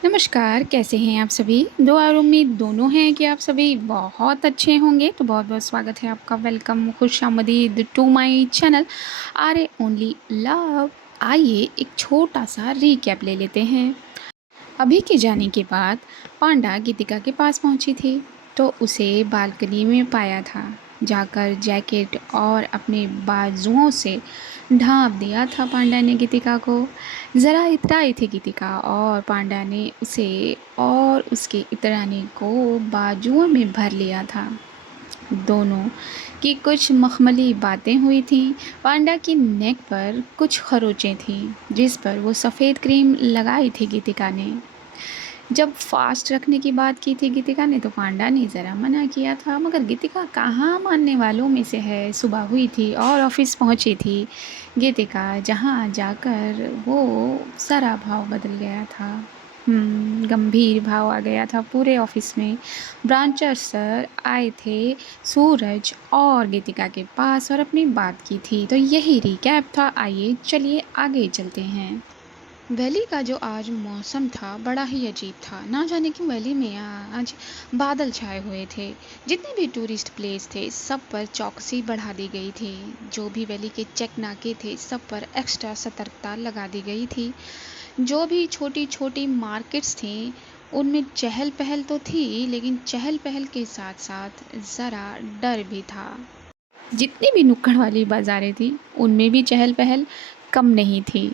नमस्कार, कैसे हैं आप सभी? दुआ और उम्मीद दोनों हैं कि आप सभी बहुत अच्छे होंगे। तो बहुत-बहुत स्वागत है आपका, वेलकम, खुशामदीद to my channel RA only love. आइए एक छोटा-सा रिकैप ले लेते हैं। अभी के जाने के बाद पांडा गीतिका के पास पहुंची थी तो उसे बालकनी में पाया था। जाकर जैकेट और अपने बाजुओं से ढाँप दिया था पांडा ने गीतिका को। ज़रा इतराई थी गीतिका और पांडा ने उसे और उसके इतराने को बाजुओं में भर लिया था। दोनों की कुछ मखमली बातें हुई थीं। पांडा की नेक पर कुछ खरोंचें थीं जिस पर वो सफ़ेद क्रीम लगाई थी गीतिका ने। जब फास्ट रखने की बात की थी गीतिका ने तो पांडा ने ज़रा मना किया था, मगर गीतिका कहाँ मानने वालों में से है। सुबह हुई थी और ऑफिस पहुंची थी गीतिका, जहाँ जाकर वो सारा भाव बदल गया था। गंभीर भाव आ गया था पूरे ऑफिस में। ब्रांचर सर आए थे सूरज और गीतिका के पास और अपनी बात की थी। तो यही रिकैप था। आइए चलिए आगे चलते हैं। वैली का जो आज मौसम था बड़ा ही अजीब था। ना जाने क्यों वैली में आज बादल छाए हुए थे। जितने भी टूरिस्ट प्लेस थे सब पर चौकसी बढ़ा दी गई थी। जो भी वैली के चेक नाके थे सब पर एक्स्ट्रा सतर्कता लगा दी गई थी। जो भी छोटी छोटी मार्केट्स थी उनमें चहल पहल तो थी, लेकिन चहल पहल के साथ साथ ज़रा डर भी था। जितनी भी नुक्कड़ वाली बाज़ारें थी उनमें भी चहल पहल कम नहीं थी।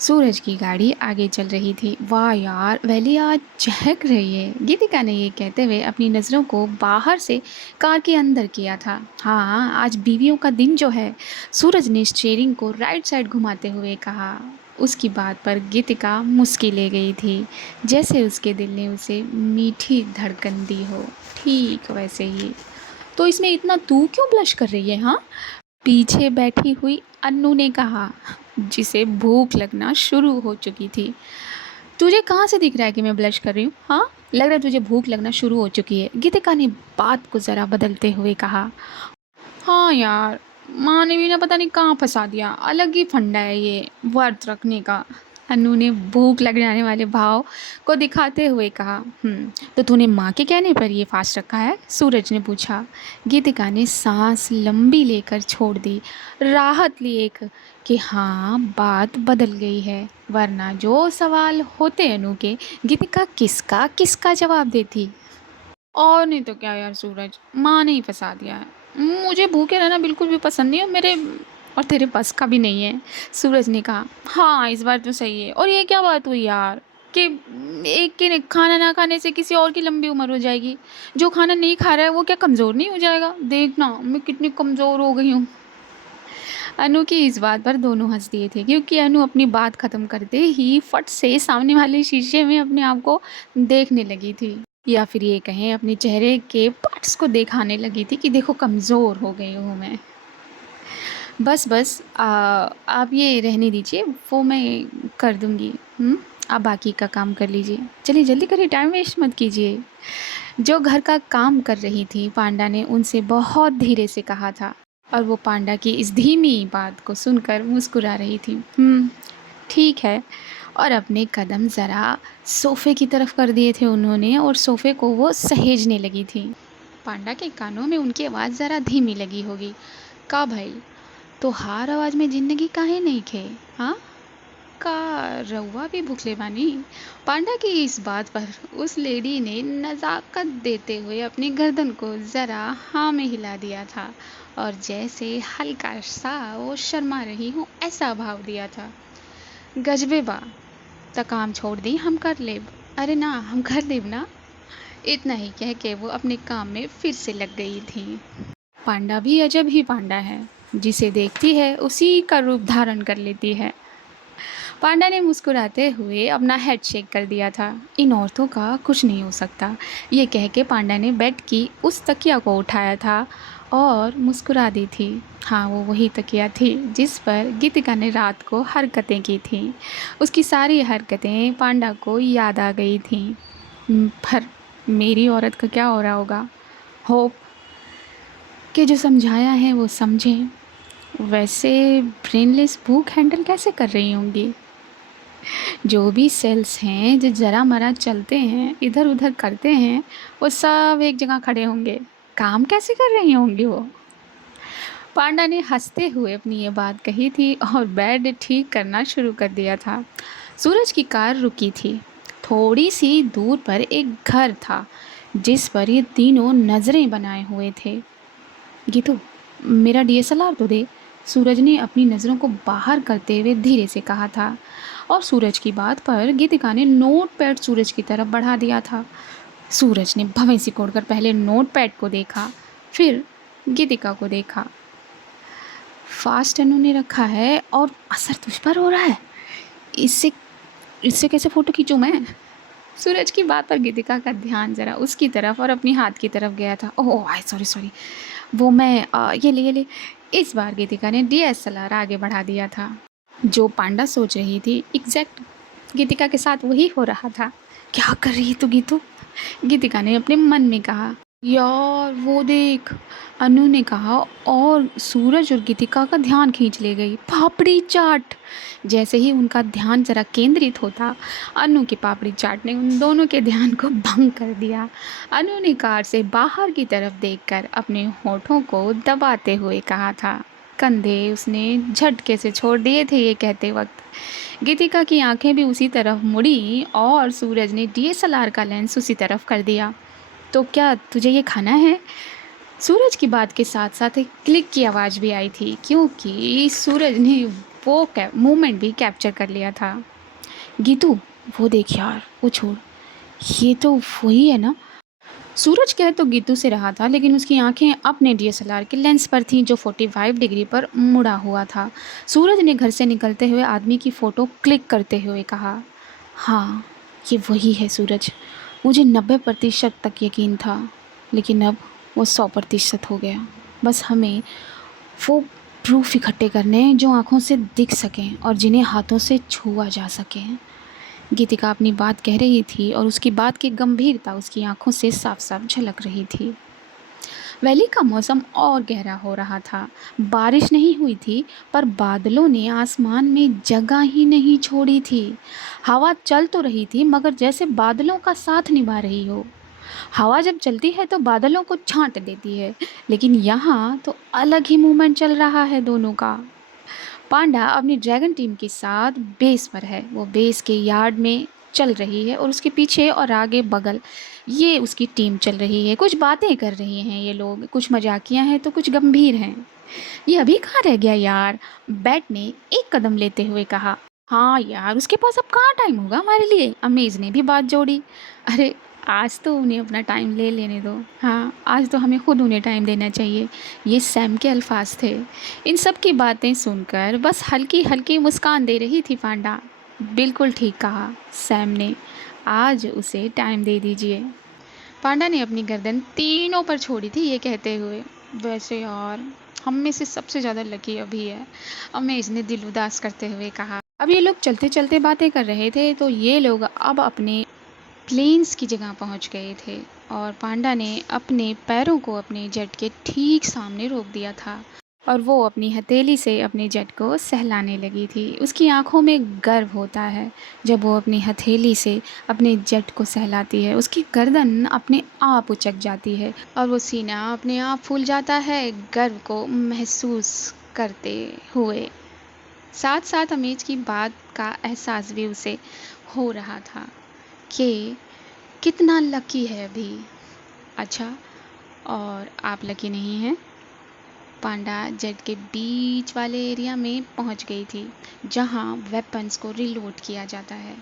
सूरज की गाड़ी आगे चल रही थी। वाह यार, वैली आज चहक रही है, गीतिका ने ये कहते हुए अपनी नज़रों को बाहर से कार के अंदर किया था। हाँ, आज बीवियों का दिन जो है। सूरज ने स्टीयरिंग को राइट साइड घुमाते हुए कहा। उसकी बात पर गीतिका मुस्की ले गई थी, जैसे उसके दिल ने उसे मीठी धड़कन दी हो। ठीक वैसे ही। तो इसमें इतना तू क्यों ब्लश कर रही है? हाँ, पीछे बैठी हुई अन्नू ने कहा, जिसे भूख लगना शुरू हो चुकी थी। तुझे कहाँ से दिख रहा है कि मैं ब्लश कर रही हूँ? हाँ, लग रहा है तुझे भूख लगना शुरू हो चुकी है, गीतिका ने बात को ज़रा बदलते हुए कहा। हाँ यार, माँ ने भी ना पता नहीं कहाँ फंसा दिया, अलग ही फंडा है ये व्रत रखने का। अनु ने भूख लग जाने वाले भाव को दिखाते हुए कहा। तो तूने माँ के कहने पर ये फास्ट रखा है? सूरज ने पूछा। गीतिका ने सांस लंबी लेकर छोड़ दी, राहत ली एक कि हाँ, बात बदल गई है। वरना जो सवाल होते अनु के, गीतिका किसका किसका जवाब देती। और नहीं तो क्या यार सूरज, माँ ने ही फंसा दिया है। मुझे भूखे रहना बिल्कुल भी पसंद नहीं है, मेरे और तेरे बस का भी नहीं है। सूरज ने कहा। हाँ, इस बार तो सही है। और ये क्या बात हुई यार कि एक के खाना ना खाने से किसी और की लंबी उम्र हो जाएगी? जो खाना नहीं खा रहा है वो क्या कमज़ोर नहीं हो जाएगा? देखना मैं कितनी कमज़ोर हो गई हूँ। अनु की इस बात पर दोनों हंस दिए थे, क्योंकि अनु अपनी बात ख़त्म करते ही फट से सामने वाले शीशे में अपने आप को देखने लगी थी, या फिर ये कहें अपने चेहरे के पार्ट्स को दिखाने लगी थी कि देखो कमज़ोर हो गई हूँ मैं। बस बस आप ये रहने दीजिए, वो मैं कर दूँगी। आप बाकी का काम कर लीजिए। चलिए जल्दी करिए, टाइम वेस्ट मत कीजिए। जो घर का काम कर रही थी पांडा ने उनसे बहुत धीरे से कहा था, और वो पांडा की इस धीमी बात को सुनकर मुस्कुरा रही थी। ठीक है। और अपने कदम ज़रा सोफ़े की तरफ कर दिए थे उन्होंने, और सोफ़े को वो सहेजने लगी थी। पांडा के कानों में उनकी आवाज़ ज़रा धीमी लगी होगी। का भाई, तो हार आवाज़ में जिंदगी काहे नहीं खे? हाँ, का रउआ भी भूखले बानी? पांडा की इस बात पर उस लेडी ने नज़ाकत देते हुए अपनी गर्दन को ज़रा हाँ में हिला दिया था, और जैसे हल्का सा वो शर्मा रही हूँ ऐसा भाव दिया था। गजबे बा, त काम छोड़ दी, हम कर लेब। अरे ना, हम कर लेब ना। इतना ही कह के वो अपने काम में फिर से लग गई थी। पांडा भी अजब ही पांडा है, जिसे देखती है उसी का रूप धारण कर लेती है। पांडा ने मुस्कुराते हुए अपना हेड शेक कर दिया था। इन औरतों का कुछ नहीं हो सकता, ये कह के पांडा ने बेड की उस तकिया को उठाया था और मुस्कुरा दी थी। हाँ, वो वही तकिया थी जिस पर गीतिका ने रात को हरकतें की थीं। उसकी सारी हरकतें पांडा को याद आ गई थीं। पर मेरी औरत का क्या हो रहा होगा? होप कि जो समझाया है वो समझें। वैसे ब्रेनलेस बुक हैंडल कैसे कर रही होंगी? जो भी सेल्स हैं जो ज़रा मरा चलते हैं, इधर उधर करते हैं, वो सब एक जगह खड़े होंगे। काम कैसे कर रही होंगी वो? पांडा ने हंसते हुए अपनी ये बात कही थी और बेड ठीक करना शुरू कर दिया था। सूरज की कार रुकी थी। थोड़ी सी दूर पर एक घर था जिस पर ये तीनों नज़रें बनाए हुए थे। गीतू, मेरा डीएसएलआर तो दे। सूरज ने अपनी नज़रों को बाहर करते हुए धीरे से कहा था। और सूरज की बात पर गीतिका ने नोट पैड सूरज की तरफ बढ़ा दिया था। सूरज ने भवें सिकोड़कर पहले नोट पैड को देखा, फिर गीतिका को देखा। फास्ट उन्होंने रखा है और असर तुझ पर हो रहा है। इससे इससे कैसे फ़ोटो खींचूं मैं? सूरज की बात पर गीतिका का ध्यान ज़रा उसकी तरफ और अपनी हाथ की तरफ गया था। ओह आई सॉरी सॉरी, वो मैं ये ले। इस बार गीतिका ने डीएसएलआर आगे बढ़ा दिया था। जो पांडा सोच रही थी एग्जैक्ट गीतिका के साथ वही हो रहा था। क्या कर रही है तू गीतू? गीतिका ने अपने मन में कहा। यार वो देख, अनु ने कहा और सूरज और गीतिका का ध्यान खींच ले गई। पापड़ी चाट। जैसे ही उनका ध्यान जरा केंद्रित होता, अनु की पापड़ी चाट ने उन दोनों के ध्यान को भंग कर दिया। अनु ने कार से बाहर की तरफ देखकर अपने होठों को दबाते हुए कहा था। कंधे उसने झटके से छोड़ दिए थे ये कहते वक्त। गीतिका की आंखें भी उसी तरफ मुड़ी और सूरज ने डीएसएलआर का लेंस उसी तरफ कर दिया। तो क्या तुझे ये खाना है? सूरज की बात के साथ साथ एक क्लिक की आवाज़ भी आई थी क्योंकि सूरज ने वो मोमेंट भी कैप्चर कर लिया था। गीतू, वो देख यार, वो छोड़, ये तो वही है ना? सूरज कह तो गीतू से रहा था लेकिन उसकी आंखें अपने डीएसएलआर के लेंस पर थीं जो 45 डिग्री पर मुड़ा हुआ था। सूरज ने घर से निकलते हुए आदमी की फ़ोटो क्लिक करते हुए कहा, हाँ ये वही है सूरज। मुझे 90% तक यकीन था लेकिन अब वो 100% हो गया। बस हमें वो प्रूफ इकट्ठे करने हैं जो आँखों से दिख सकें और जिन्हें हाथों से छुआ जा सके। गीतिका अपनी बात कह रही थी और उसकी बात की गंभीरता उसकी आंखों से साफ साफ झलक रही थी। वैली का मौसम और गहरा हो रहा था। बारिश नहीं हुई थी पर बादलों ने आसमान में जगह ही नहीं छोड़ी थी। हवा चल तो रही थी मगर जैसे बादलों का साथ निभा रही हो। हवा जब चलती है तो बादलों को छांट देती है, लेकिन यहाँ तो अलग ही मूवमेंट चल रहा है दोनों का। पांडा अपनी ड्रैगन टीम के साथ बेस पर है। वो बेस के यार्ड में चल रही है और उसके पीछे और आगे बगल ये उसकी टीम चल रही है। कुछ बातें कर रही हैं ये लोग, कुछ मजाकिया हैं तो कुछ गंभीर हैं। ये अभी कहाँ रह गया यार? बैट ने एक कदम लेते हुए कहा। हाँ यार, उसके पास अब कहाँ टाइम होगा हमारे लिए? अमेज ने भी बात जोड़ी। अरे आज तो उन्हें अपना टाइम ले लेने दो। हाँ, आज तो हमें खुद उन्हें टाइम देना चाहिए। ये सैम के अल्फाज थे। इन सब की बातें सुनकर बस हल्की हल्की मुस्कान दे रही थी पांडा। बिल्कुल ठीक कहा सैम ने, आज उसे टाइम दे दीजिए। पांडा ने अपनी गर्दन तीनों पर छोड़ी थी ये कहते हुए, वैसे यार हम में से सबसे ज़्यादा लकी अभी है, अमेज ने दिल उदास करते हुए कहा। अब ये लोग चलते चलते बातें कर रहे थे तो ये लोग अब अपने प्लेन्स की जगह पहुंच गए थे और पांडा ने अपने पैरों को अपने जेट के ठीक सामने रोक दिया था और वो अपनी हथेली से अपने जेट को सहलाने लगी थी। उसकी आंखों में गर्व होता है जब वो अपनी हथेली से अपने जेट को सहलाती है। उसकी गर्दन अपने आप उचक जाती है और वो सीना अपने आप फूल जाता है गर्व को महसूस करते हुए। साथ साथ अमेज की बात का एहसास भी उसे हो रहा था कि कितना लकी है अभी। अच्छा, और आप लकी नहीं हैं? पांडा जेट के बीच वाले एरिया में पहुंच गई थी जहां वेपन्स को रिलोड किया जाता है।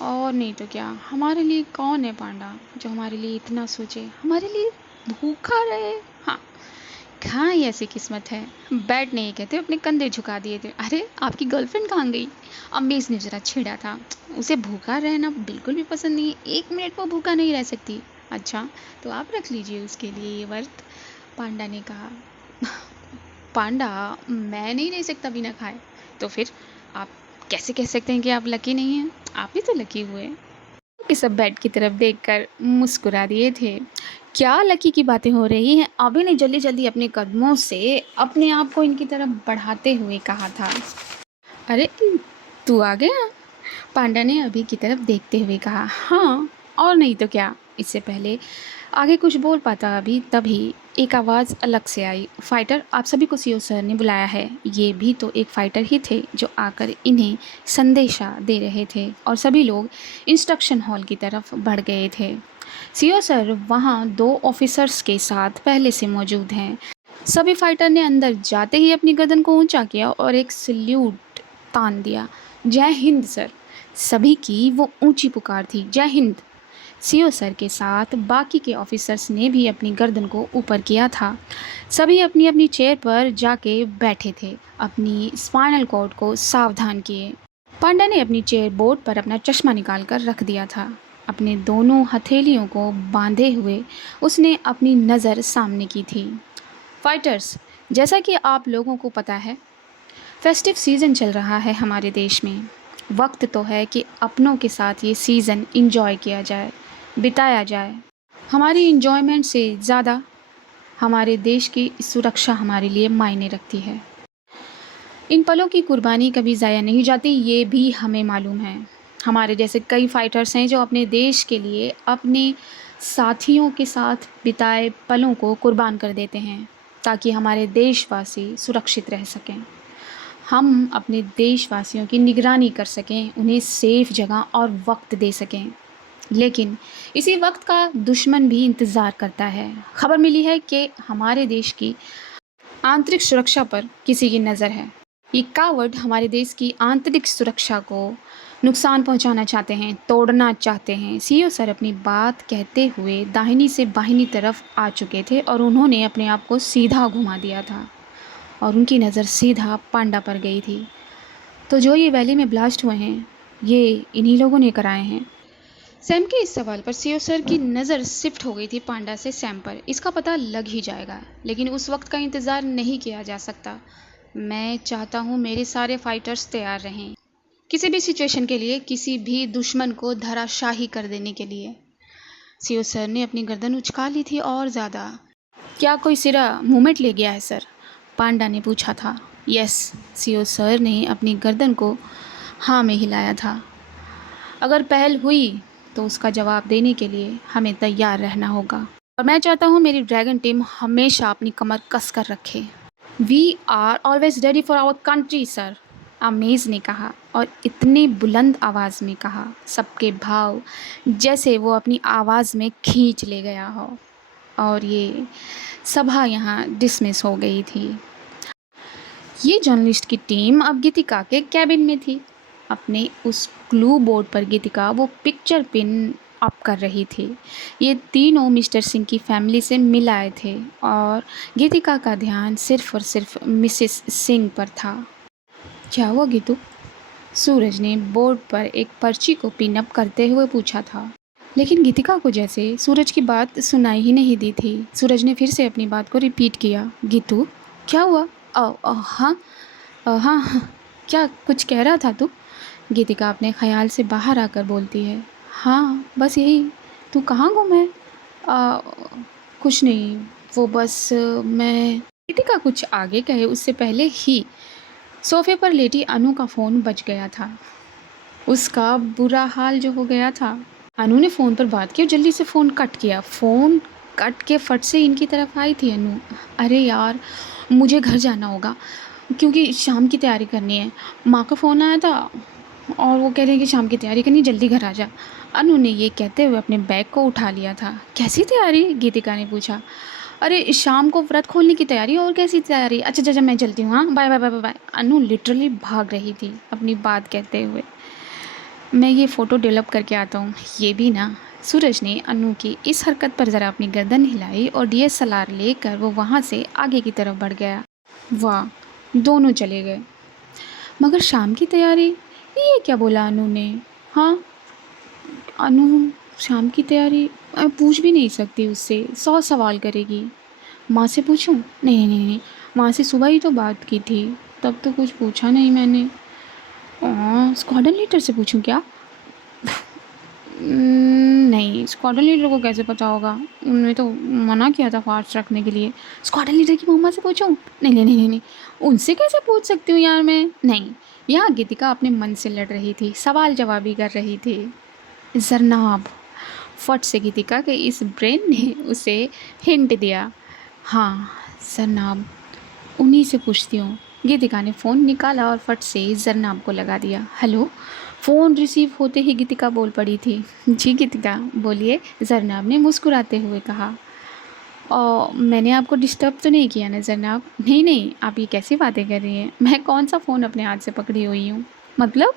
और नहीं तो क्या, हमारे लिए कौन है पांडा जो हमारे लिए इतना सोचे, हमारे लिए भूखा रहे। हाँ, कहाँ ही ऐसी किस्मत है। बैट ने ये कहते अपने कंधे झुका दिए थे। अरे आपकी गर्लफ्रेंड कहाँ गई? अम्बेज ने जरा छेड़ा था। उसे भूखा रहना बिल्कुल भी पसंद नहीं है, 1 मिनट वो भूखा नहीं रह सकती। अच्छा, तो आप रख लीजिए उसके लिए ये व्रत, पांडा ने कहा। पांडा, मैं नहीं रह सकता बिना खाए। तो फिर आप कैसे कह सकते हैं कि आप लकी नहीं हैं? आप भी तो लकी हुए। कि सब बेड की तरफ देखकर मुस्कुरा दिए थे। क्या लकी की बातें हो रही हैं? अभी ने जल्दी जल्दी अपने कदमों से अपने आप को इनकी तरफ बढ़ाते हुए कहा था। अरे तू आ गया? पांडा ने अभी की तरफ देखते हुए कहा। हाँ, और नहीं तो क्या। इससे पहले आगे कुछ बोल पाता अभी तभी एक आवाज़ अलग से आई। फाइटर, आप सभी को सीओ सर ने बुलाया है। ये भी तो एक फाइटर ही थे जो आकर इन्हें संदेशा दे रहे थे और सभी लोग इंस्ट्रक्शन हॉल की तरफ बढ़ गए थे। सीओ सर वहाँ 2 ऑफिसर्स के साथ पहले से मौजूद हैं। सभी फाइटर ने अंदर जाते ही अपनी गर्दन को ऊंचा किया और एक सल्यूट तान दिया। जय हिंद सर। सभी की वो ऊंची पुकार थी, जय हिंद। सीओ सर के साथ बाकी के ऑफिसर्स ने भी अपनी गर्दन को ऊपर किया था। सभी अपनी अपनी चेयर पर जाके बैठे थे, अपनी स्पाइनल कॉर्ड को सावधान किए। पांडा ने अपनी चेयर बोर्ड पर अपना चश्मा निकाल कर रख दिया था। अपने दोनों हथेलियों को बांधे हुए उसने अपनी नज़र सामने की थी। फाइटर्स, जैसा कि आप लोगों को पता है, फेस्टिव सीज़न चल रहा है हमारे देश में। वक्त तो है कि अपनों के साथ ये सीज़न इंजॉय किया जाए, बिताया जाए। हमारी इंजॉयमेंट से ज़्यादा हमारे देश की सुरक्षा हमारे लिए मायने रखती है। इन पलों की कुर्बानी कभी ज़ाया नहीं जाती, ये भी हमें मालूम है। हमारे जैसे कई फाइटर्स हैं जो अपने देश के लिए अपने साथियों के साथ बिताए पलों को कुर्बान कर देते हैं ताकि हमारे देशवासी सुरक्षित रह सकें। हम अपने देशवासियों की निगरानी कर सकें, उन्हें सेफ जगह और वक्त दे सकें। लेकिन इसी वक्त का दुश्मन भी इंतज़ार करता है। खबर मिली है कि हमारे देश की आंतरिक सुरक्षा पर किसी की नज़र है। ये कावड़ हमारे देश की आंतरिक सुरक्षा को नुकसान पहुंचाना चाहते हैं, तोड़ना चाहते हैं। सीईओ सर अपनी बात कहते हुए दाहिनी से बाहिनी तरफ आ चुके थे और उन्होंने अपने आप को सीधा घुमा दिया था और उनकी नज़र सीधा पांडा पर गई थी। तो जो ये वैली में ब्लास्ट हुए हैं, ये इन्हीं लोगों ने कराए हैं। सैम के इस सवाल पर सीईओ सर की नज़र शिफ्ट हो गई थी पांडा से सैम पर। इसका पता लग ही जाएगा, लेकिन उस वक्त का इंतज़ार नहीं किया जा सकता। मैं चाहता हूँ मेरे सारे फाइटर्स तैयार रहें, किसी भी सिचुएशन के लिए, किसी भी दुश्मन को धराशाही कर देने के लिए। सीईओ सर ने अपनी गर्दन उचका ली थी और ज़्यादा। क्या कोई सिरा मूवमेंट ले गया है सर? पांडा ने पूछा था। यस, सीईओ सर ने अपनी गर्दन को हाँ में हिलाया था। अगर पहल हुई तो उसका जवाब देने के लिए हमें तैयार रहना होगा और मैं चाहता हूँ मेरी ड्रैगन टीम हमेशा अपनी कमर कस कर रखे। We are always ready for our country sir, अमेज ने कहा और इतनी बुलंद आवाज़ में कहा, सबके भाव जैसे वो अपनी आवाज़ में खींच ले गया हो। और ये सभा यहाँ डिसमिस हो गई थी। ये जर्नलिस्ट की टीम अब गीतिका के कैबिन में थी। अपने उस क्लू बोर्ड पर गीतिका वो पिक्चर पिन अप कर रही थी। ये तीनों मिस्टर सिंह की फैमिली से मिल आए थे और गीतिका का ध्यान सिर्फ और सिर्फ मिसेस सिंह पर था। क्या हुआ गीतू? सूरज ने बोर्ड पर एक पर्ची को पिन अप करते हुए पूछा था, लेकिन गीतिका को जैसे सूरज की बात सुनाई ही नहीं दी थी। सूरज ने फिर से अपनी बात को रिपीट किया। गीतू, क्या हुआ? हाँ हाँ, क्या कुछ कह रहा था तू? गीतिका अपने ख्याल से बाहर आकर बोलती है। हाँ, बस यही। तू कहाँ गुम है? कुछ नहीं, वो बस मैं। गीतिका कुछ आगे कहे उससे पहले ही सोफे पर लेटी अनु का फ़ोन बज गया था। उसका बुरा हाल जो हो गया था। अनु ने फ़ोन पर बात की और जल्दी से फ़ोन कट किया। फ़ोन कट के फट से इनकी तरफ आई थी अनु। अरे यार, मुझे घर जाना होगा क्योंकि शाम की तैयारी करनी है। माँ का फ़ोन आया था और वो कह रहे हैं कि शाम की तैयारी करनी, जल्दी घर आ जा। अनु ने ये कहते हुए अपने बैग को उठा लिया था। कैसी तैयारी? गीतिका ने पूछा। अरे शाम को व्रत खोलने की तैयारी। और कैसी तैयारी? अच्छा अच्छा, मैं चलती हूँ। हाँ, बाय बाय बाय बाय। अनु लिटरली भाग रही थी अपनी बात कहते हुए। मैं ये फ़ोटो डेवलप करके आता हूँ। ये भी ना। सूरज ने अनु की इस हरकत पर ज़रा अपनी गर्दन हिलाई और DSLR लेकर वो वहाँ से आगे की तरफ बढ़ गया। वाह, दोनों चले गए। मगर शाम की तैयारी, ये क्या बोला अनु ने? हाँ, अनु शाम की तैयारी, मैं पूछ भी नहीं सकती उससे, 100 सवाल करेगी। माँ से पूछूं? नहीं नहीं नहीं, माँ से सुबह ही तो बात की थी, तब तो कुछ पूछा नहीं मैंने। स्क्वाड्रन लीडर से पूछूं क्या? नहीं, स्क्वाड्रन लीडर को कैसे पता होगा? उन्होंने तो मना किया था फास्ट रखने के लिए। स्क्वाड्रन लीडर की मम्मा से पूछूं? नहीं नहीं नहीं नहीं नहीं, उनसे कैसे पूछ सकती हूँ यार मैं? नहीं। यहाँ गीतिका अपने मन से लड़ रही थी, सवाल जवाबी कर रही थी। जरनाब, फट से गीतिका के इस ब्रेन ने उसे हिंट दिया। हाँ जरनाब, उन्हीं से पूछती हूँ। गीतिका ने फ़ोन निकाला और फट से जरनाब को लगा दिया। हेलो। फ़ोन रिसीव होते ही गीतिका बोल पड़ी थी। जी गीतिका बोलिए, जरनाब ने मुस्कुराते हुए कहा। मैंने आपको डिस्टर्ब तो नहीं किया ना जरनाब? नहीं नहीं, आप ये कैसी बातें कर रही हैं? मैं कौन सा फ़ोन अपने हाथ से पकड़ी हुई हूँ? मतलब?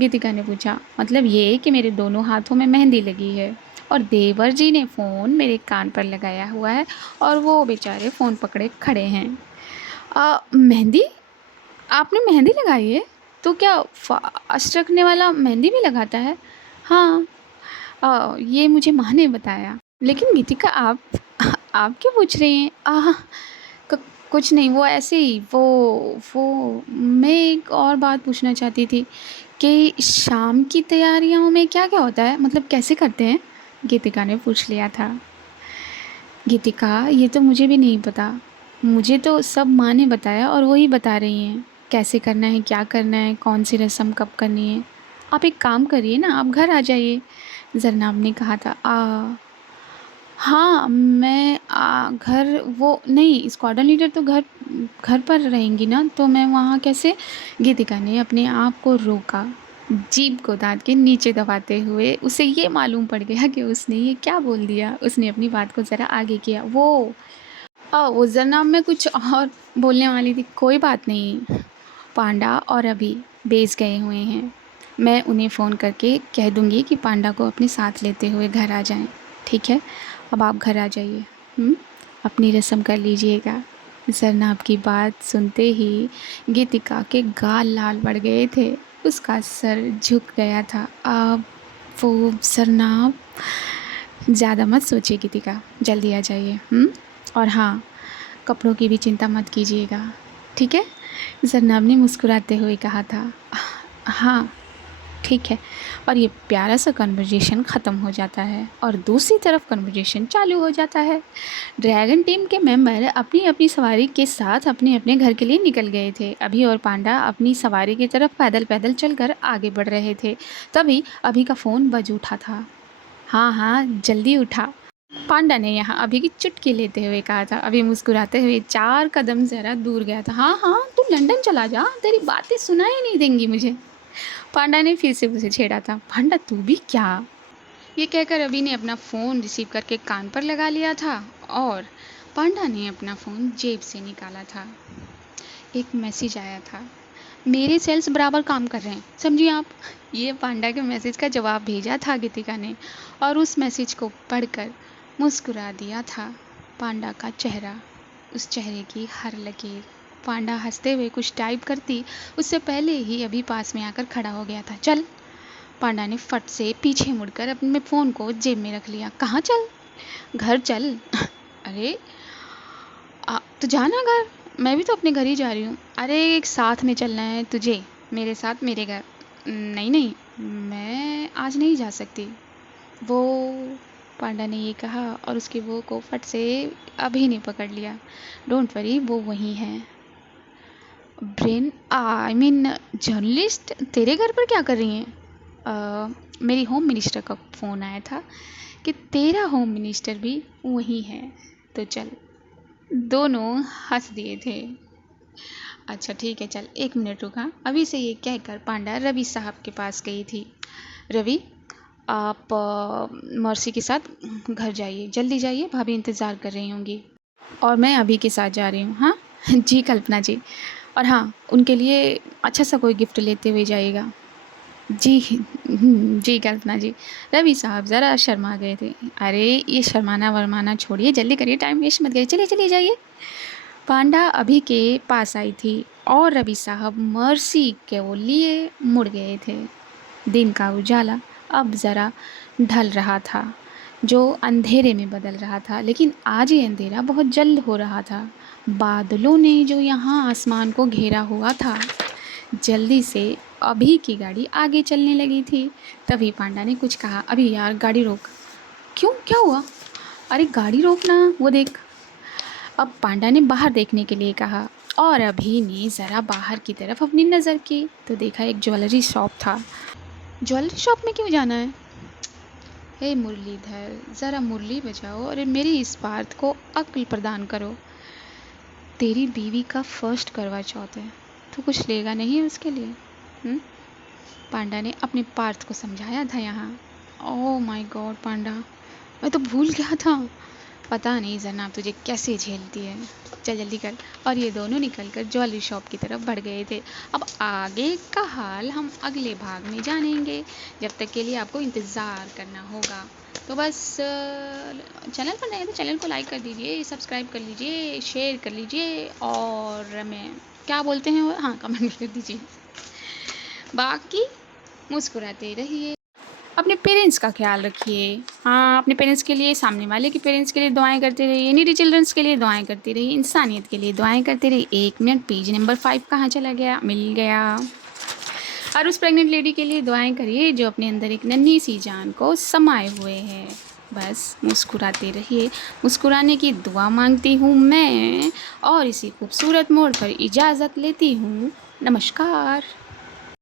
गीतिका ने पूछा। मतलब ये कि मेरे दोनों हाथों में मेहंदी लगी है और देवर जी ने फ़ोन मेरे कान पर लगाया हुआ है और वो बेचारे फ़ोन पकड़े खड़े हैं। मेहंदी? आपने मेहंदी लगाई है? तो क्या फास्ट रखने वाला मेहंदी भी लगाता है? हाँ। ये मुझे माँ ने बताया। लेकिन गीतिका आप क्यों पूछ रही हैं? क कुछ नहीं, वो ऐसे ही वो मैं एक और बात पूछना चाहती थी कि शाम की तैयारियों में क्या-क्या होता है? मतलब कैसे करते हैं? गीतिका ने पूछ लिया था। गीतिका, ये तो मुझे भी नहीं पता। मुझे तो सब माँ ने बताया और वही बता रही हैं कैसे करना है, क्या करना है, कौन सी रस्म कब करनी है। आप एक काम करिए ना, आप घर आ जाइए, जरनाब ने कहा था। हाँ, मैं घर वो नहीं, स्क्वाड्रन लीडर तो घर घर पर रहेंगी ना, तो मैं वहाँ कैसे? गीतिका ने अपने आप को रोका, जीभ को दाँत के नीचे दबाते हुए। उसे ये मालूम पड़ गया कि उसने ये क्या बोल दिया। उसने अपनी बात को ज़रा आगे किया। वो जरनाब में कुछ और बोलने वाली थी। कोई बात नहीं, पांडा और अभी बेस गए हुए हैं। मैं उन्हें फ़ोन करके कह दूँगी कि पांडा को अपने साथ लेते हुए घर आ जाएं। ठीक है, अब आप घर आ जाइए। अपनी रस्म कर लीजिएगा। जरनाब की बात सुनते ही गीतिका के गाल लाल पड़ गए थे, उसका सर झुक गया था। अब वो जरनाब, ज़्यादा मत सोचिए गीतिका, जल्दी आ जाइए। और हाँ, कपड़ों की भी चिंता मत कीजिएगा, ठीक है? जरनाब ने मुस्कुराते हुए कहा था। हाँ ठीक है। और ये प्यारा सा कन्वर्जेशन ख़त्म हो जाता है और दूसरी तरफ कन्वर्जेशन चालू हो जाता है। ड्रैगन टीम के मेंबर अपनी अपनी सवारी के साथ अपने अपने घर के लिए निकल गए थे। अभी और पांडा अपनी सवारी की तरफ पैदल पैदल चलकर आगे बढ़ रहे थे। तभी अभी का फ़ोन बज उठा था। हाँ हाँ, जल्दी उठा, पांडा ने यहाँ अभी की चुटकी लेते हुए कहा था। अभी मुस्कुराते हुए 4 कदम ज़रा दूर गया था। हाँ हाँ, तू लंदन चला जा, तेरी बातें सुनाई नहीं देंगी मुझे। पांडा ने फिर से उसे छेड़ा था। पांडा तू भी क्या? ये कहकर अभी ने अपना फ़ोन रिसीव करके कान पर लगा लिया था और पांडा ने अपना फ़ोन जेब से निकाला था। एक मैसेज आया था। मेरे सेल्स बराबर काम कर रहे हैं, समझिए आप। ये पांडा के मैसेज का जवाब भेजा था गीतिका ने और उस मैसेज को पढ़कर मुस्कुरा दिया था पांडा का चेहरा, उस चेहरे की हर लकीर। पांडा हंसते हुए कुछ टाइप करती उससे पहले ही अभी पास में आकर खड़ा हो गया था। चल। पांडा ने फट से पीछे मुड़कर अपने फ़ोन को जेब में रख लिया। कहाँ चल? घर चल। अरे तो जाना घर, मैं भी तो अपने घर ही जा रही हूँ। अरे एक साथ में चलना है तुझे, मेरे साथ मेरे घर। नहीं नहीं, मैं आज नहीं जा सकती। वो, पांडा ने ये कहा और उसके वो को फट से अभी ने पकड़ लिया। डोंट वरी, वो वहीं है। ब्रेन आई मीन जर्नलिस्ट तेरे घर पर क्या कर रही हैं? मेरी होम मिनिस्टर का फ़ोन आया था कि तेरा होम मिनिस्टर भी वहीं है, तो चल। दोनों हंस दिए थे। अच्छा ठीक है, चल 1 मिनट रुका। अभी से ये कहकर पांडा रवि साहब के पास गई थी। रवि, आप मर्सी के साथ घर जाइए, जल्दी जाइए, भाभी इंतज़ार कर रही होंगी। और मैं अभी के साथ जा रही हूँ। हाँ जी कल्पना जी। और हाँ, उनके लिए अच्छा सा कोई गिफ्ट लेते हुए जाइएगा। जी जी कल्पना जी। रवि साहब ज़रा शर्मा गए थे। अरे ये शर्माना वरमाना छोड़िए, जल्दी करिए, टाइम वेस्ट मत करिए, चलिए चलिए जाइए। पांडा अभी के पास आई थी और रवि साहब मर्सी के वो लिए मुड़ गए थे। दिन का उजाला अब ज़रा ढल रहा था, जो अंधेरे में बदल रहा था। लेकिन आज ये अंधेरा बहुत जल्द हो रहा था। बादलों ने जो यहाँ आसमान को घेरा हुआ था, जल्दी से अभी की गाड़ी आगे चलने लगी थी। तभी पांडा ने कुछ कहा। अभी यार गाड़ी रोक। क्यों, क्या हुआ? अरे गाड़ी रोकना, वो देख। अब पांडा ने बाहर देखने के लिए कहा और अभी ने ज़रा बाहर की तरफ अपनी नज़र की तो देखा एक ज्वेलरी शॉप था। ज्वेलरी शॉप में क्यों जाना है? हे मुरलीधर, ज़रा मुरली बजाओ और मेरी इस पार्थ को अक्ल प्रदान करो। तेरी बीवी का फर्स्ट करवा चौथ है, तो कुछ लेगा नहीं है उसके लिए? हुँ? पांडा ने अपने पार्थ को समझाया था यहाँ। ओह माय गॉड पांडा, मैं तो भूल गया था। पता नहीं जनाब तुझे कैसे झेलती है। चल जल्दी कर। और ये दोनों निकलकर ज्वेलरी शॉप की तरफ बढ़ गए थे। अब आगे का हाल हम अगले भाग में जानेंगे। जब तक के लिए आपको इंतज़ार करना होगा। तो बस चैनल पर नए हैं तो चैनल को लाइक कर दीजिए, सब्सक्राइब कर लीजिए, शेयर कर लीजिए और मैं क्या बोलते हैं वो, हाँ कमेंट कर दीजिए। बाकी मुस्कुराते रहिए, अपने पेरेंट्स का ख्याल रखिए। हाँ, अपने पेरेंट्स के लिए, सामने वाले के पेरेंट्स के लिए दुआएं करते रहिए, नीडी चिल्ड्रंस के लिए दुआएं करते रहिए, इंसानियत के लिए दुआएं करते रहिए। 1 मिनट, पेज नंबर 5 कहाँ चला गया? मिल गया। और उस प्रेग्नेंट लेडी के लिए दुआएं करिए जो अपने अंदर एक नन्ही सी जान को समाये हुए है। बस मुस्कुराते रहिए। मुस्कुराने की दुआ मांगती हूँ मैं और इसी खूबसूरत मोड़ पर इजाज़त लेती हूँ। नमस्कार।